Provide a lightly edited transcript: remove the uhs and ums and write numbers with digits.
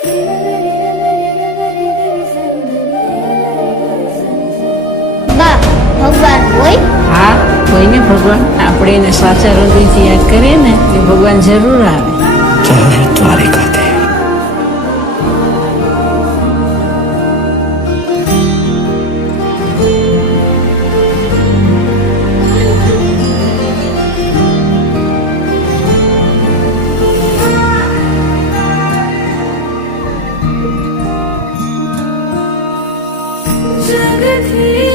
બા ભગવાન હોય? હા હોય ને ભગવાન. આપણે એને સાચા હૃદયથી યાદ કરીએ ને એ ભગવાન જરૂર આવે. જય દ્વારિકાધીશ. जगत ही